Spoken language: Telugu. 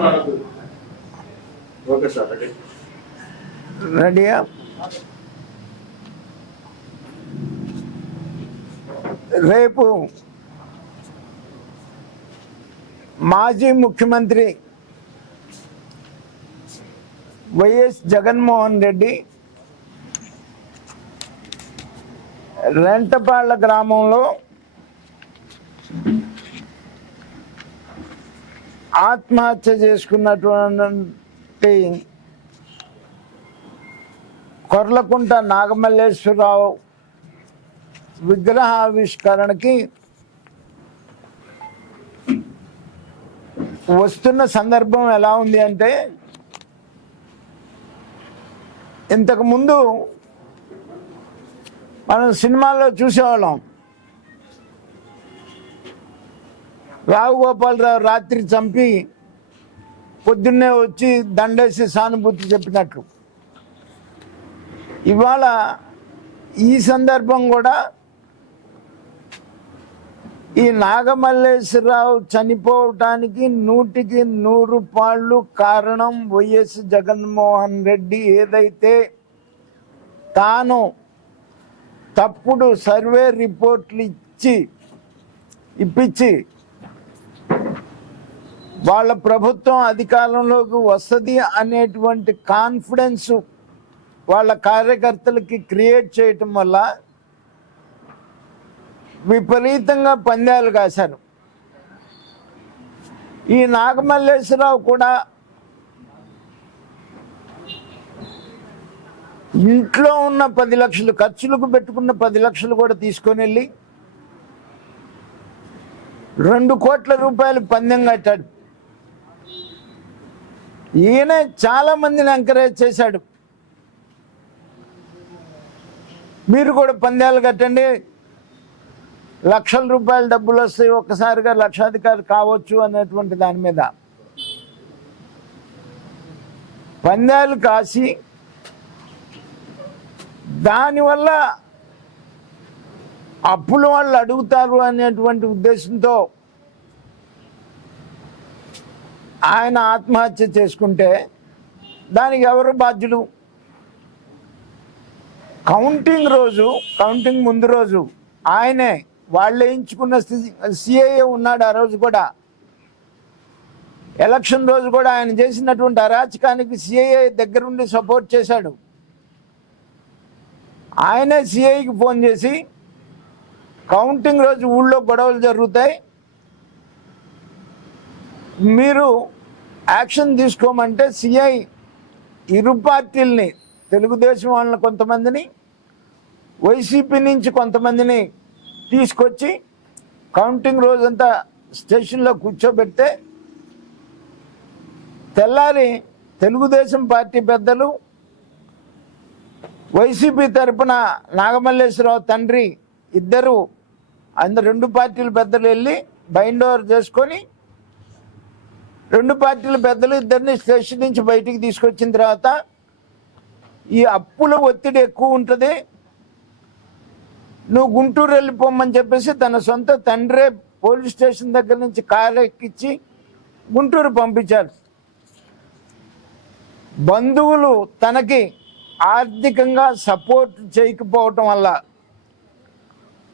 Bharat okay sir ready. రెడీయా? రేపు మాజీ ముఖ్యమంత్రి వైఎస్ జగన్మోహన్ రెడ్డి రెంటపాళ్ళ గ్రామంలో ఆత్మహత్య చేసుకున్నటువంటి కొర్లకుంట నాగమల్లేశ్వరరావు విగ్రహావిష్కరణకి వస్తున్న సందర్భం ఎలా ఉంది అంటే ఇంతకుముందు మనం సినిమాల్లో చూసేవాళ్ళం. రావు గోపాలరావు రాత్రి చంపి పొద్దున్నే వచ్చి దండేసి సానుభూతి చెప్పినట్లు ఇవాళ ఈ సందర్భం కూడా ఈ నాగమల్లేశ్వరరావు చనిపోవటానికి నూటికి నూరు పాళ్ళు కారణం వైఎస్ జగన్మోహన్ రెడ్డి ఏదైతే తాను తప్పుడు సర్వే రిపోర్ట్లు ఇచ్చి ఇప్పించి వాళ్ళ ప్రభుత్వం అధికారంలోకి వస్తుంది అనేటువంటి కాన్ఫిడెన్స్ వాళ్ళ కార్యకర్తలకి క్రియేట్ చేయటం వల్ల విపరీతంగా పందాలు కాశారు. ఈ నాగమల్లేశ్వరరావు కూడా ఇంట్లో ఉన్న పది లక్షలు ఖర్చులకు పెట్టుకున్న పది లక్షలు కూడా తీసుకొని వెళ్ళి రెండు కోట్ల రూపాయలు పందెం కట్టాడు. ఈయన చాలా మందిని ఎంకరేజ్ చేశాడు. మీరు కూడా పందాలు కట్టండి. లక్షల రూపాయల డబ్బులు వస్తాయి. ఒక్కసారిగా లక్షాధికారి కావచ్చు అనేటువంటి దాని మీద. పందాలు కాసి దానివల్ల అప్పులు వాళ్ళు అడుగుతారు అనేటువంటి ఉద్దేశంతో ఆయన ఆత్మహత్య చేసుకుంటే దానికి ఎవరు బాధ్యులు? కౌంటింగ్ రోజు కౌంటింగ్ ముందు రోజు ఆయనే వాళ్ళు వేయించుకున్న సిఐఏ ఉన్నాడు ఆ రోజు కూడా. ఎలక్షన్ రోజు కూడా ఆయన చేసినటువంటి అరాచకానికి సిఐఏ దగ్గరుండి సపోర్ట్ చేశాడు. ఆయనే సిఐకి ఫోన్ చేసి కౌంటింగ్ రోజు ఊళ్ళో గొడవలు జరుగుతాయి మీరు యాక్షన్ తీసుకోమంటే సిఐ ఇరు పార్టీల్ని తెలుగుదేశం వాళ్ళని కొంతమందిని వైసీపీ నుంచి కొంతమందిని తీసుకొచ్చి కౌంటింగ్ రోజంతా స్టేషన్లో కూర్చోబెడితే తెల్లారి తెలుగుదేశం పార్టీ పెద్దలు వైసీపీ తరపున నాగమల్లేశ్వరరావు తండ్రి ఇద్దరు అందరు రెండు పార్టీల పెద్దలు వెళ్ళి బైండ్ ఓవర్ చేసుకొని రెండు పార్టీల పెద్దలు ఇద్దరిని స్టేషన్ నుంచి బయటికి తీసుకొచ్చిన తర్వాత ఈ అప్పుల ఒత్తిడి ఎక్కువ ఉంటుంది. నువ్వు గుంటూరు వెళ్ళిపోమని చెప్పేసి తన సొంత తండ్రే పోలీస్ స్టేషన్ దగ్గర నుంచి కారు ఎక్కించి గుంటూరు పంపించారు. బంధువులు తనకి ఆర్థికంగా సపోర్ట్ చేయకపోవటం వల్ల